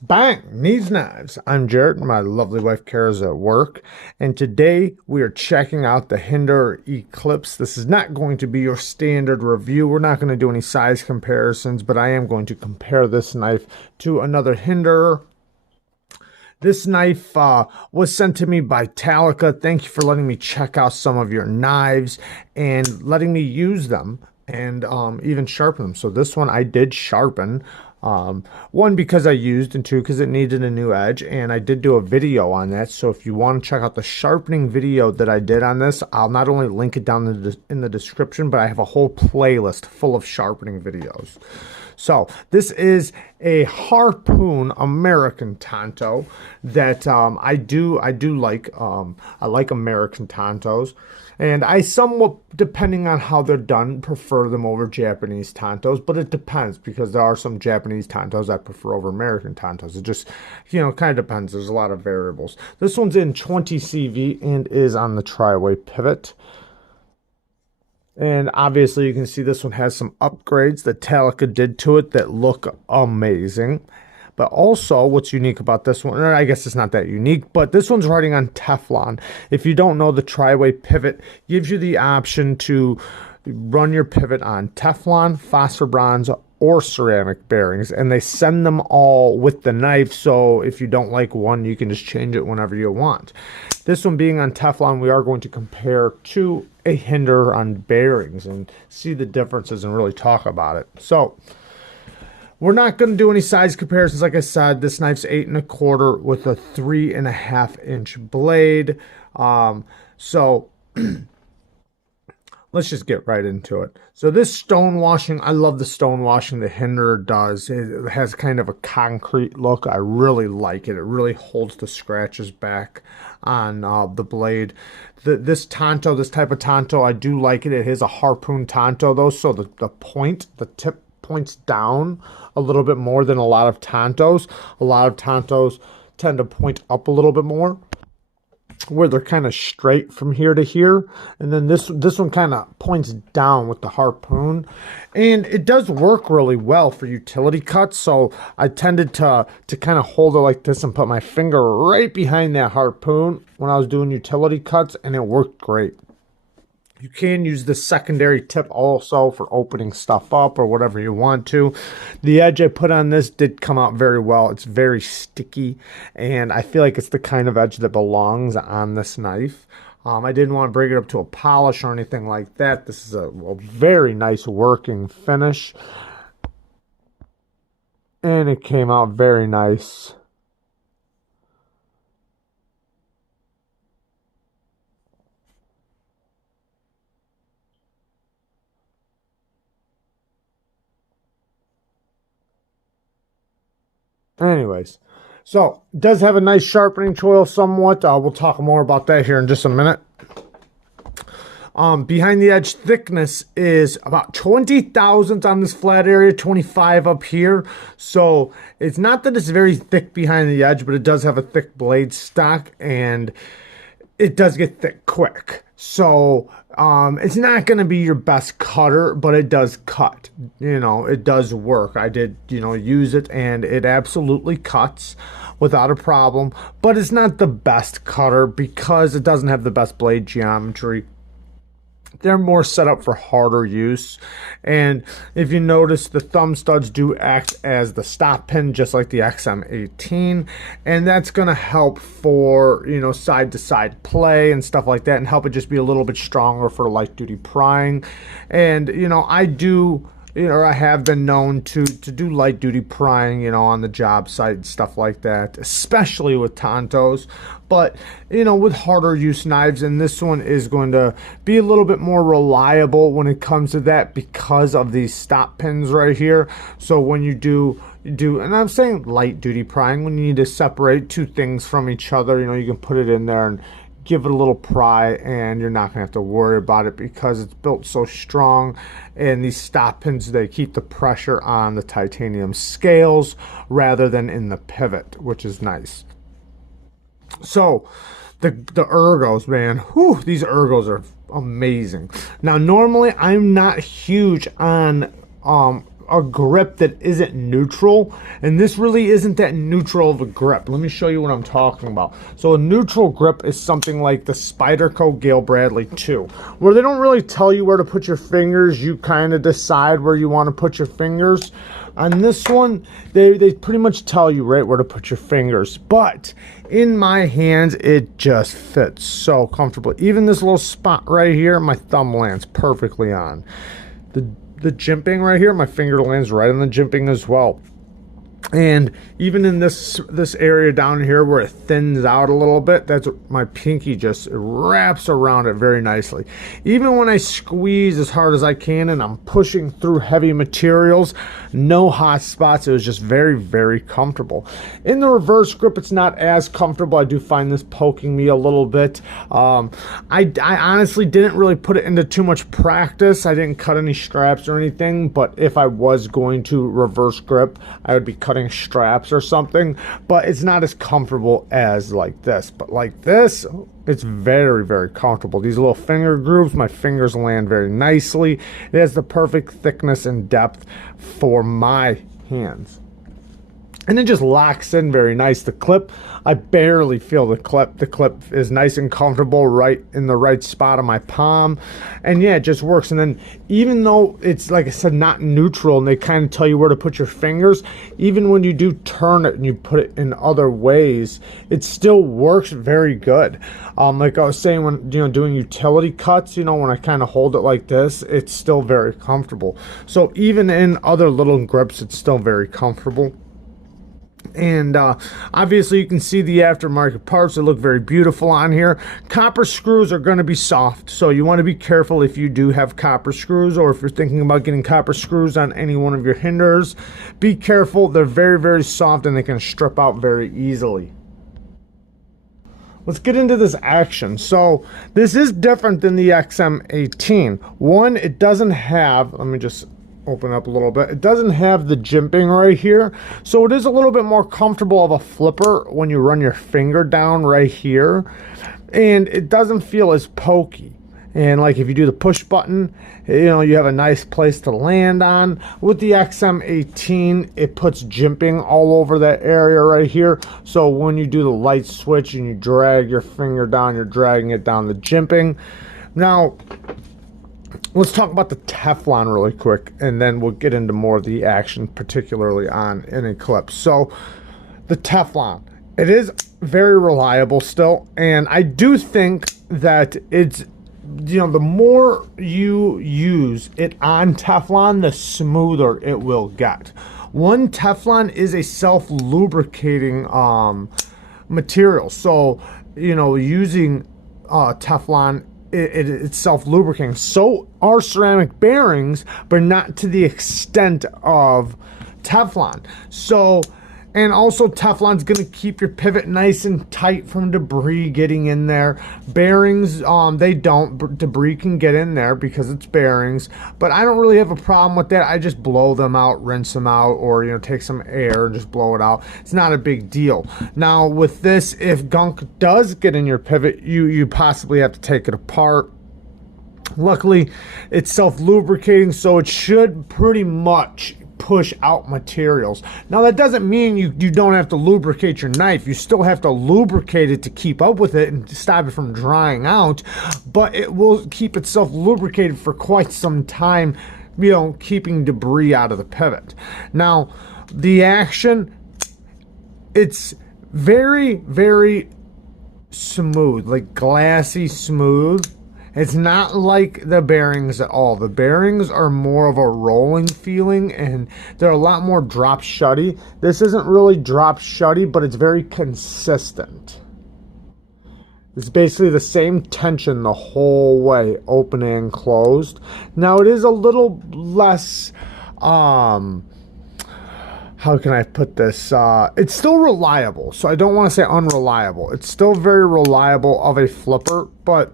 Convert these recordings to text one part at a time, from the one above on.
Bang! Needs knives. I'm Jared. My lovely wife Kara's at work, and today we are checking out the Hinderer Eklipse. This is not going to be your standard review. We're not going to do any size comparisons, but I am going to compare this knife to another Hinderer. This knife was sent to me by Talica. Thank you for letting me check out some of your knives and letting me use them and even sharpen them. So this one I did sharpen. One, because I used, and two, because it needed a new edge, and I did do a video on that. So if you want to check out the sharpening video that I did on this, I'll not only link it down in the description, but I have a whole playlist full of sharpening videos. So this is a Harpoon American Tanto that I do like. I like American Tantos, and I somewhat, depending on how they're done, prefer them over Japanese Tantos. But it depends, because there are some Japanese Tantos I prefer over American Tantos. It just, kind of depends. There's a lot of variables. This one's in 20 CV and is on the tri-way pivot. And obviously you can see this one has some upgrades that Talica did to it that look amazing. But also what's unique about this one, or I guess it's not that unique, but this one's running on Teflon. If you don't know, the tri-way pivot gives you the option to run your pivot on Teflon, phosphor bronze, or ceramic bearings, and they send them all with the knife. So if you don't like one, you can just change it whenever you want. This one being on Teflon, we are going to compare to a Hinderer on bearings and see the differences and really talk about it. So we're not going to do any size comparisons. Like I said, this knife's 8 1/4 with a 3.5 inch blade. So let's just get right into it. So this stone washing, I love the stone washing the Hinderer does. It has kind of a concrete look. I really like it. It really holds the scratches back on the blade. This Tanto, this type of Tanto, I do like it. It is a Harpoon Tanto though, so the tip points down a little bit more than a lot of Tantos. A lot of Tantos tend to point up a little bit more, where they're kind of straight from here to here, and then this one kind of points down with the Harpoon, and it does work really well for utility cuts. So I tended to kind of hold it like this and put my finger right behind that Harpoon when I was doing utility cuts, and it worked great. You can use the secondary tip also for opening stuff up or whatever you want to. The edge I put on this did come out very well. It's very sticky, and I feel like it's the kind of edge that belongs on this knife. I didn't want to bring it up to a polish or anything like that. This is a very nice working finish, and it came out very nice. Anyways, so it does have a nice sharpening choil somewhat. We'll talk more about that here in just a minute. Behind the edge thickness is about 20 thousandths on this flat area, 25 up here. So it's not that it's very thick behind the edge, but it does have a thick blade stock, and it does get thick quick. So it's not going to be your best cutter, but it does cut. It does work. I did, use it, and it absolutely cuts without a problem. But it's not the best cutter because it doesn't have the best blade geometry. They're more set up for harder use. And if you notice, the thumb studs do act as the stop pin, just like the XM18. And that's going to help for, side-to-side play and stuff like that, and help it just be a little bit stronger for light-duty prying. And, I do... I have been known to do light duty prying, on the job site and stuff like that, especially with Tantos. But, with harder use knives, and this one is going to be a little bit more reliable when it comes to that because of these stop pins right here. So when you do, and I'm saying light duty prying, when you need to separate two things from each other, you can put it in there and give it a little pry, and you're not going to have to worry about it because it's built so strong. And these stop pins, they keep the pressure on the titanium scales rather than in the pivot, which is nice. So the ergos, man, whew, these ergos are amazing. Now normally I'm not huge on a grip that isn't neutral, and this really isn't that neutral of a grip. Let me show you what I'm talking about. So a neutral grip is something like the Spyderco Gale Bradley 2, where they don't really tell you where to put your fingers. You kind of decide where you want to put your fingers. On this one, they pretty much tell you right where to put your fingers, but in my hands, it just fits so comfortably. Even this little spot right here, my thumb lands perfectly on. The jimping right here, my finger lands right on the jimping as well. And even in this area down here where it thins out a little bit, that's my pinky just wraps around it very nicely. Even when I squeeze as hard as I can and I'm pushing through heavy materials, no hot spots. It was just very, very comfortable. In the reverse grip, it's not as comfortable. I do find this poking me a little bit. I honestly didn't really put it into too much practice. I didn't cut any straps or anything, but if I was going to reverse grip, I would be cutting straps or something, but it's not as comfortable as like this. But like this, it's very, very comfortable. These little finger grooves, my fingers land very nicely. It has the perfect thickness and depth for my hands. And it just locks in very nice. The clip, I barely feel the clip. The clip is nice and comfortable right in the right spot of my palm. And yeah, it just works. And then even though it's, like I said, not neutral, and they kind of tell you where to put your fingers, even when you do turn it and you put it in other ways, it still works very good. Like I was saying, when doing utility cuts, when I kind of hold it like this, it's still very comfortable. So even in other little grips, it's still very comfortable. And obviously you can see the aftermarket parts. They look very beautiful on here. Copper screws are going to be soft, so you want to be careful if you do have copper screws, or if you're thinking about getting copper screws on any one of your Hinderers. Be careful. They're very, very soft and they can strip out very easily. Let's get into this action. So this is different than the XM18. One, it doesn't have, let me just open up a little bit. It doesn't have the jimping right here, so it is a little bit more comfortable of a flipper when you run your finger down right here, and it doesn't feel as pokey. And like if you do the push button, you have a nice place to land on. With the XM18, it puts jimping all over that area right here, so when you do the light switch and you drag your finger down, you're dragging it down the jimping. Now let's talk about the Teflon really quick, and then we'll get into more of the action, particularly on an Eclipse. So the Teflon, it is very reliable still, and I do think that it's, the more you use it on Teflon, the smoother it will get. One, Teflon is a self-lubricating material, so using Teflon, it's self-lubricating. So are ceramic bearings, but not to the extent of Teflon. So, and also Teflon's going to keep your pivot nice and tight from debris getting in there. Bearings, they don't. Debris can get in there because it's bearings, but I don't really have a problem with that. I just blow them out, rinse them out, or take some air and just blow it out. It's not a big deal. Now with this, if gunk does get in your pivot, you possibly have to take it apart. Luckily, it's self-lubricating, so it should pretty much push out materials. Now that doesn't mean you don't have to lubricate your knife. You still have to lubricate it to keep up with it and to stop it from drying out, but it will keep itself lubricated for quite some time, keeping debris out of the pivot. Now the action, it's very, very smooth, like glassy smooth. It's not like the bearings at all. The bearings are more of a rolling feeling, and they're a lot more drop shutty. This isn't really drop shutty, but it's very consistent. It's basically the same tension the whole way, open and closed. Now it is a little less, how can I put this? It's still reliable, so I don't want to say unreliable. It's still very reliable of a flipper, but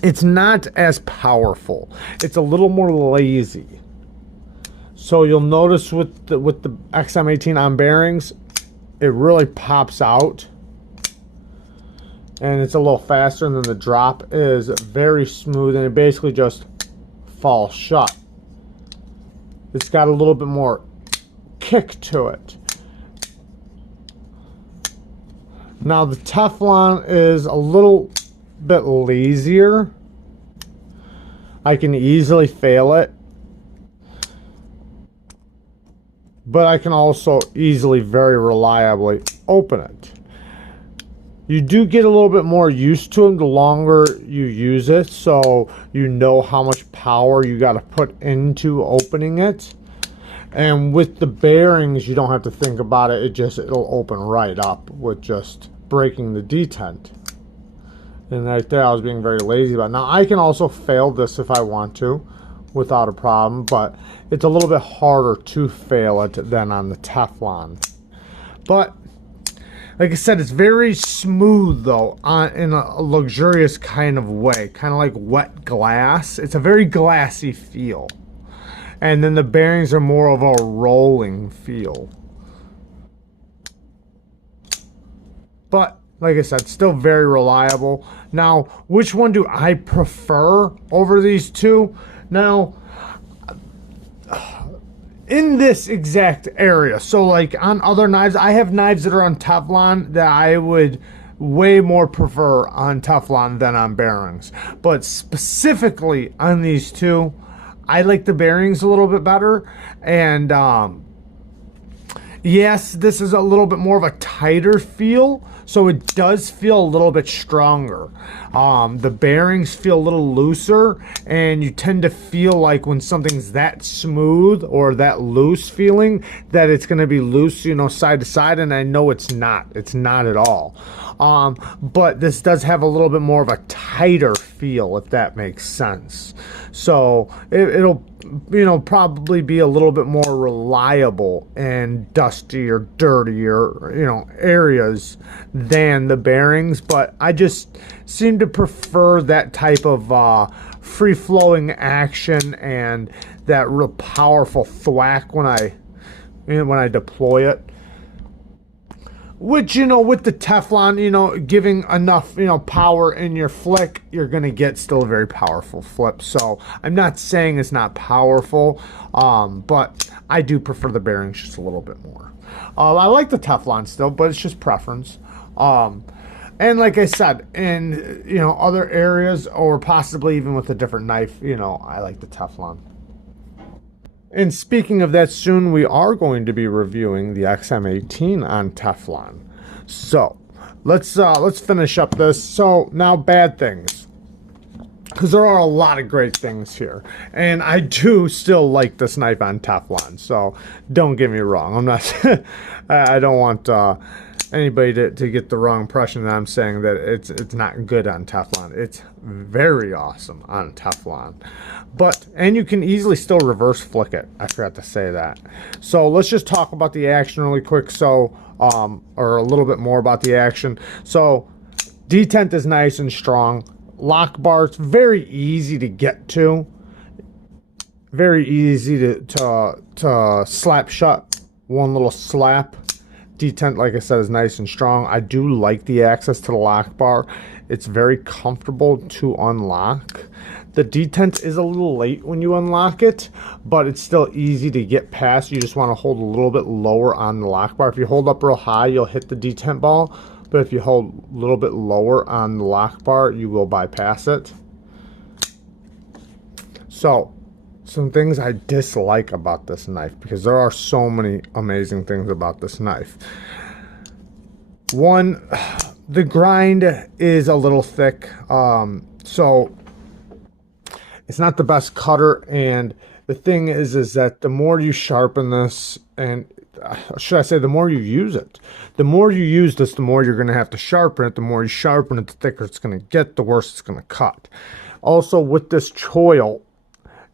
it's not as powerful. It's a little more lazy. So you'll notice with the XM18 on bearings, it really pops out, and it's a little faster, and then the drop is very smooth, and it basically just falls shut. It's got a little bit more kick to it. Now the Teflon is a little bit lazier. I can easily fail it, but I can also easily, very reliably open it. You do get a little bit more used to them the longer you use it, so you know how much power you got to put into opening it. And with the bearings, you don't have to think about it. It'll open right up with just breaking the detent. And right there, I was being very lazy about it. Now, I can also fail this if I want to without a problem, but it's a little bit harder to fail it than on the Teflon. But like I said, it's very smooth though, in a luxurious kind of way, kind of like wet glass. It's a very glassy feel. And then the bearings are more of a rolling feel. But like I said, still very reliable. Now, which one do I prefer over these two? Now, in this exact area, so like on other knives, I have knives that are on Teflon that I would way more prefer on Teflon than on bearings. But specifically on these two, I like the bearings a little bit better. And yes, this is a little bit more of a tighter feel, so it does feel a little bit stronger. The bearings feel a little looser, and you tend to feel like when something's that smooth or that loose feeling, that it's going to be loose, you know, side to side, and I know it's not. It's not at all. But this does have a little bit more of a tighter feel, if that makes sense. So it'll, you know, probably be a little bit more reliable in dusty or dirtier, you know, areas than the bearings. But I just seem to prefer that type of free-flowing action and that real powerful thwack when I deploy it. Which, you know, with the Teflon, you know, giving enough, you know, power in your flick, you're going to get still a very powerful flip. So I'm not saying it's not powerful, but I do prefer the bearings just a little bit more. I like the Teflon still, but it's just preference. And like I said, in, you know, other areas or possibly even with a different knife, you know, I like the Teflon. And speaking of that, soon we are going to be reviewing the XM18 on Teflon. So let's finish up this. So now, bad things, because there are a lot of great things here, and I do still like this knife on Teflon. So don't get me wrong. I'm not. I don't want anybody to get the wrong impression that I'm saying that it's not good on Teflon. It's very awesome on Teflon. But, and you can easily still reverse flick it. I forgot to say that. So let's just talk about the action really quick. So, or a little bit more about the action. So detent is nice and strong. Lock bar, it's very easy to get to. Very easy to slap shut. One little slap. Detent, like I said, is nice and strong. I do like the access to the lock bar. It's very comfortable to unlock. The detent is a little late when you unlock it, but it's still easy to get past. You just want to hold a little bit lower on the lock bar. If you hold up real high, you'll hit the detent ball, but if you hold a little bit lower on the lock bar, you will bypass it. So, some things I dislike about this knife, because there are so many amazing things about this knife. One, the grind is a little thick, so it's not the best cutter. And the thing is that the more you sharpen this, and should I say the more you use it, the more you use this, the more you're going to have to sharpen it. The more you sharpen it, the thicker it's going to get, the worse it's going to cut. Also, with this choil,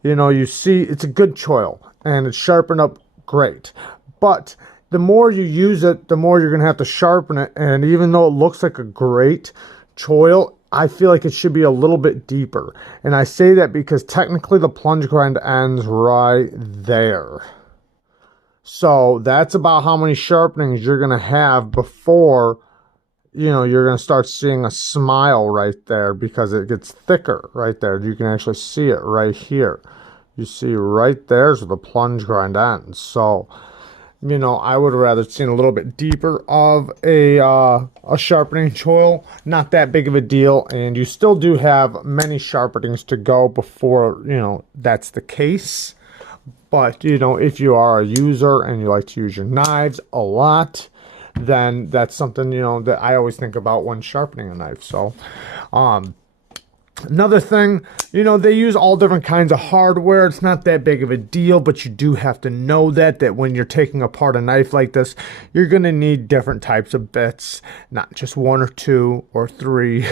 you know, you see it's a good choil and it's sharpened up great, but the more you use it, the more you're going to have to sharpen it. And even though it looks like a great choil, I feel like it should be a little bit deeper. And I say that because technically the plunge grind ends right there. So that's about how many sharpenings you're going to have before, you know, you're going to start seeing a smile right there, because it gets thicker right there. You can actually see it right here. You see right there's the plunge grind ends. So, you know, I would have rather seen a little bit deeper of a sharpening choil. Not that big of a deal, and you still do have many sharpenings to go before, you know, that's the case. But, you know, if you are a user and you like to use your knives a lot, then that's something, you know, that I always think about when sharpening a knife. So, another thing, you know, they use all different kinds of hardware. It's not that big of a deal, but you do have to know that when you're taking apart a knife like this, you're going to need different types of bits, not just one or two or three.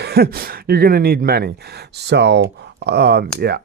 You're going to need many. So, yeah.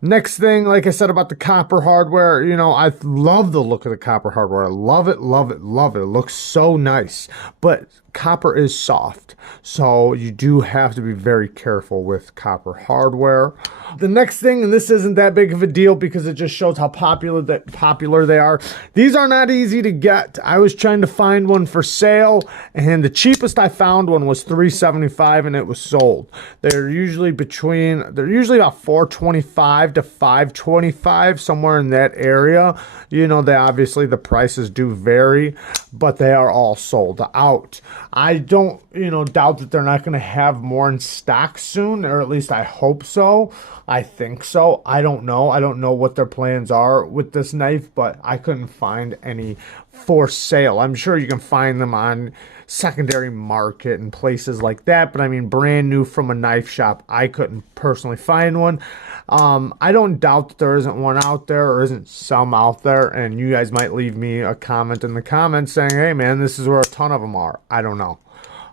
Next thing, like I said about the copper hardware, you know, I love the look of the copper hardware. I love it, love it, love it. It looks so nice. But copper is soft, so you do have to be very careful with copper hardware. The next thing, and this isn't that big of a deal because it just shows how popular they are. These are not easy to get. I was trying to find one for sale, and the cheapest I found one was $3.75, and it was sold. They're usually about $4.25 to $5.25, somewhere in that area. You know, obviously the prices do vary, but they are all sold out. I don't, you know, doubt that they're not going to have more in stock soon, or at least I hope so. I think so. I don't know. I don't know what their plans are with this knife, but I couldn't find any for sale. I'm sure you can find them on secondary market and places like that, but I mean, brand new from a knife shop, I couldn't personally find one. I don't doubt that there isn't one out there or isn't some out there, and you guys might leave me a comment in the comments saying, hey man, this is where a ton of them are. I don't know.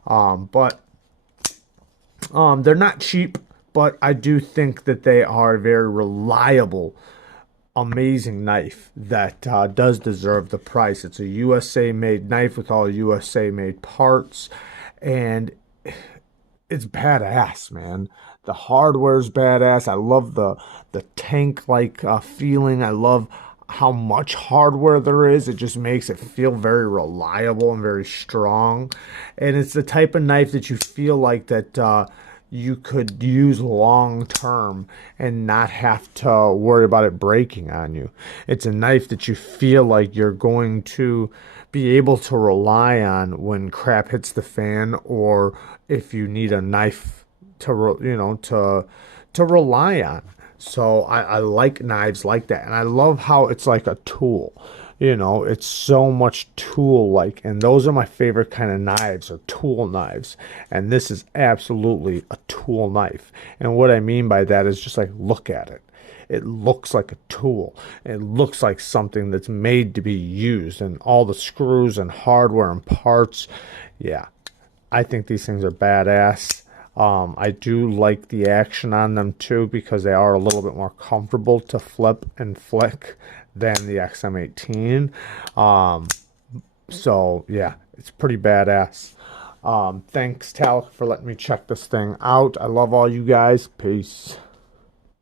But they're not cheap, but I do think that they are a very reliable, amazing knife that does deserve the price. It's a USA made knife with all USA made parts, and it's badass, man. The hardware's badass. I love the tank like feeling. I love how much hardware there is. It just makes it feel very reliable and very strong, and it's the type of knife that you feel like that you could use long term and not have to worry about it breaking on you. It's a knife that you feel like you're going to be able to rely on when crap hits the fan, or if you need a knife to rely on. So I like knives like that, and I love how it's like a tool. You know, it's so much tool-like, and those are my favorite kind of knives, are tool knives. And this is absolutely a tool knife. And what I mean by that is just like, look at it. It looks like a tool. It looks like something that's made to be used, and all the screws and hardware and parts. Yeah, I think these things are badass. I do like the action on them too, because they are a little bit more comfortable to flip and flick than the XM18. So yeah, it's pretty badass. Thanks, Talik, for letting me check this thing out. I love all you guys. Peace.